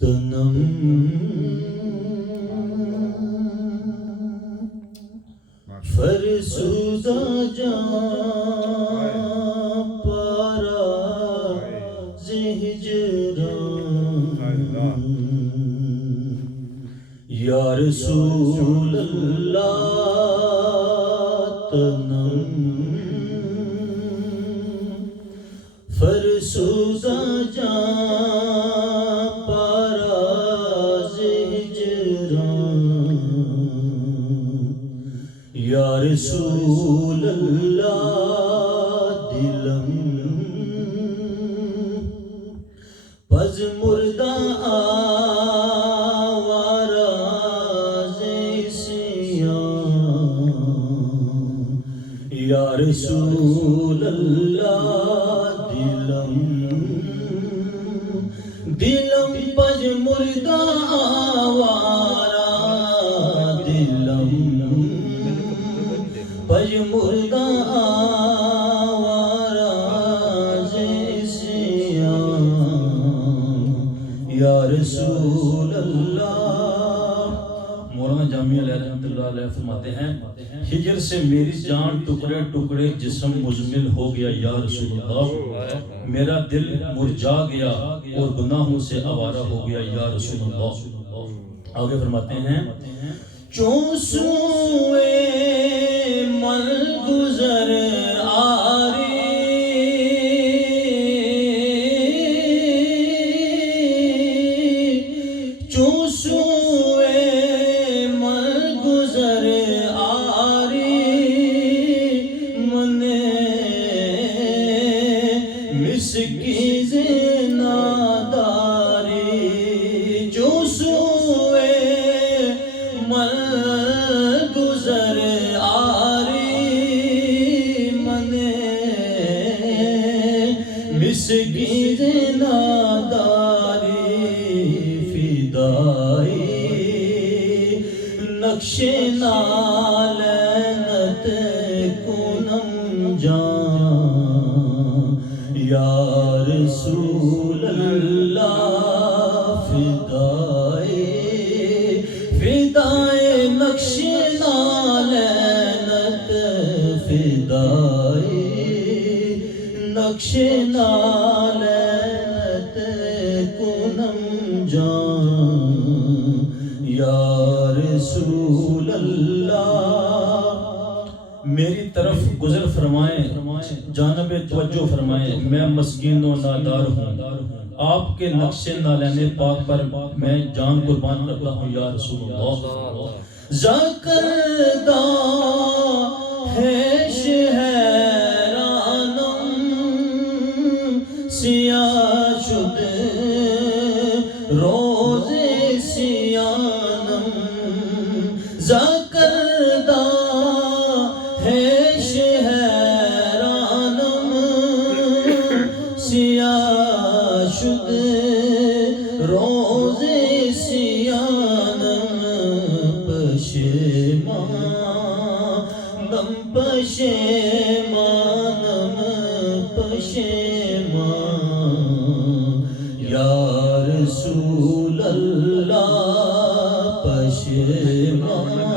تنم فرسودہ جان پارا ہجران یا رسول اللہ تنم فرسودہ جان پارا ہجران یا رسول اللہ دلم پز مردہ آوارہ زیسیاں یا رسول اللہ دلم پز مردہ آوارہ دلم پج مردہ آوارہ زیسیاں یا رسول اللہ۔ مولانا جامعہ علیہ رحمۃ اللہ علیہ فرماتے ہیں ہجر سے میری جان ٹکڑے ٹکڑے جسم مزمل ہو گیا یا رسول اللہ، میرا دل مرجا گیا اور گناہوں سے آوارہ ہو گیا یا رسول اللہ۔ آگے فرماتے ہیں چون سوئے مل گزر آری چون سوئے مل گزر آری من مسکیز ناداری جو سوئے مل گزر آری من مسکیز ناداری فدائی نقش نالینت کنم جان یا رسول اللہ فدائی نقش نالینت فدائی نقش نالینت کنم جان یا رسول اللہ۔ میری طرف گزر فرمائیں جانب توجہ فرمائیں، میں مسکین و نادار ہوں، آپ کے نقش نالین پاک پر میں جان قربان کرتا ہوں یا رسول اللہ۔ زکردہ ہے شہرانم سیاہ شد روز سیانم زکردہ ہے شہرانم سیاہ شد روز سیانم پشیمانم پشیمان یا رسول اللہ پشیمانم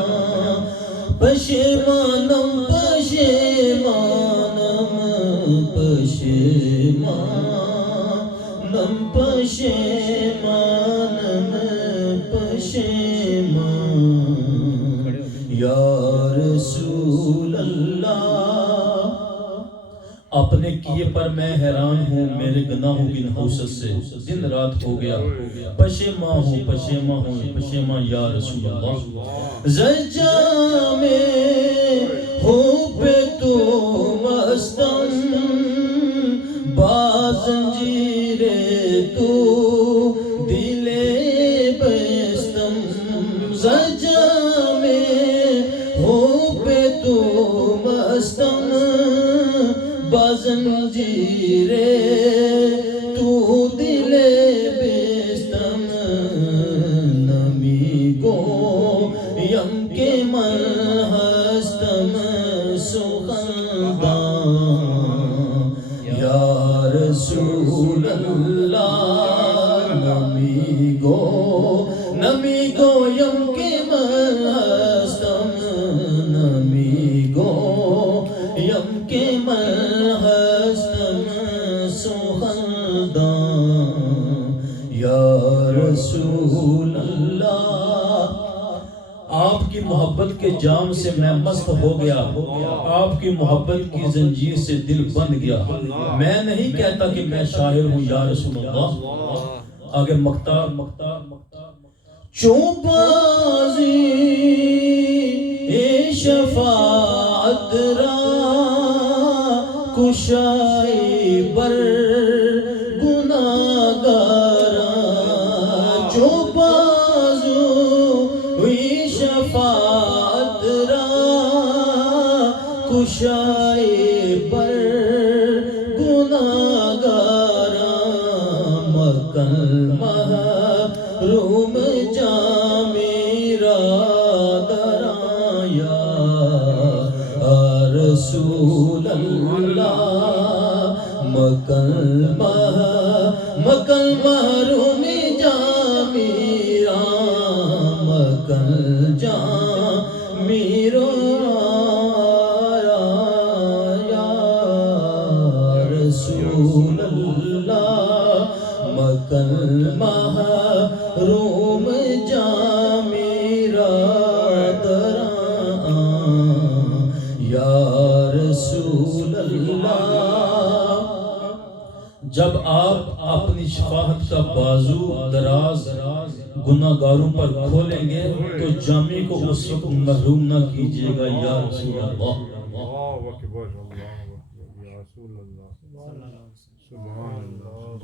پشیمانم پشیمانم یا رسول اللہ۔ اپنے کیے پر میں حیران ہوں، میرے گناہوں کی نحوست سے دن رات ہو گیا، پشیماں ہوں پشیماں یا رسول اللہ۔ زجا میں ہو پہ تو مستم بازنجیر تو دل بستم زجا میں ہو پہ تو مستم بازنجیر تو دل بستم نمی گو یم کے من ہستم نمی گو یم کے مستم نمی گو یم کے مستم سخندان یا رسول اللہ آپ کی محبت کے جام سے میں مست ہو گیا آپ کی محبت کی زنجیر سے دل بند گیا میں نہیں کہتا کہ میں شاعر ہوں یا رسول اللہ آگے مقطع چوبازی شفاعت را کشائی بر گناہگارا چوبازی شفاعت را کشائی بر گناہگارا مکن محروم جامیرا درا یا رسول اللہ مکن محروم جامیرا مکن جامیرا یا رسول اللہ مکن محروم جامیرا درآں یا رسول اللہ جب آپ اپنی شفاعت کا بازو دراز گناہگاروں پر کھولیں گے تو جامی کو اس وقت محروم نہ کیجیے گا یا رسول اللہ اللہ اکبر اللہ یا رسول اللہ سبحان اللہ